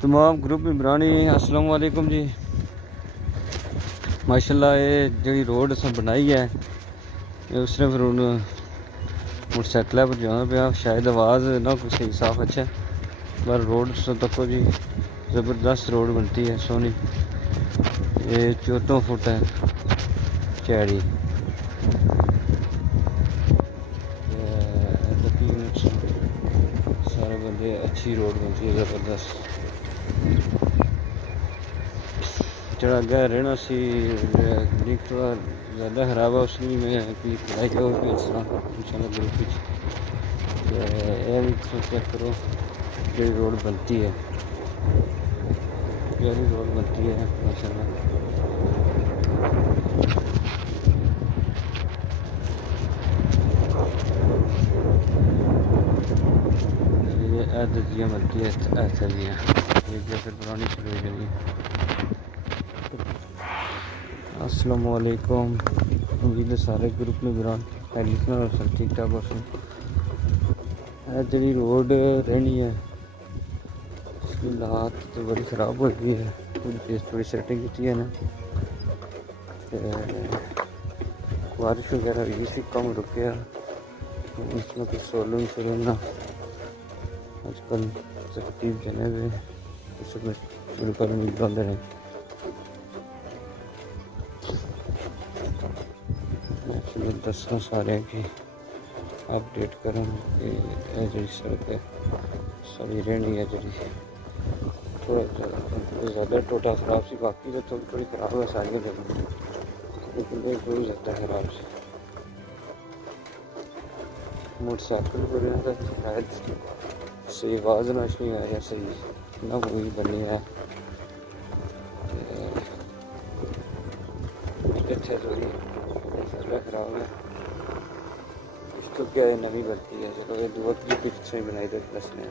तमाम ग्रुप मम्बरानी अस्सलाम वालेकुम जी। माशाल्लाह ये जी रोड असें बनाई है उसने फिर हूँ मोटरसाइकिल पर जाना पाया। शायद आवाज़ ना कुछ सही साफ अच्छा पर रोड से तको जी ज़बरदस्त रोड बनती है सोनी। ये 14 फुट है चौड़ी। सारे बंदे अच्छी रोड बनती है ज़बरदस्त। जरा गया रहना सी थोड़ा ज़्यादा खराब है उसमें मैं अपनी पढ़ाई और भी इंशाल्लाह ग्रुप भी चेक करो जो रोड बनती है प्यारी रोड बनती है माशाल्लाह। ये दर्जियाँ बनती है ऐसा भी है एक फिर पुरानी शुरू हो गई। अस्सलाम वालेकुम। उम्मीद है सारे ग्रुप में बुरान लिखना और सब ठीक ठाक हो। जी रोड रहनी है इसकी हालात तो बड़ी ख़राब हो गई है। थोड़ी सेटिंग की है ना बारिश वगैरह इसी कम रुके इसमें कुछ सोलून ना आजकल तरतीब जने हुए उसमें शुरू कर बंद रहे। दसना सारे की अपडेट करें जी सड़क सारी रहनी है जी थोड़ा ज़्यादा टोटा ख़राब सी बाकी तो थोड़ी ख़राब है सारी जगह लेकिन थोड़ी ज़्यादा ख़राब सी मोटरसाइकिल पर शायद सही आवाज़ ना नहीं आ रहा सही ना कोई बनी है अच्छा थोड़ी खराब है इसको क्या है नवी बनती है। चलो ये दुआ की पिक्चर बनाई दे प्लस में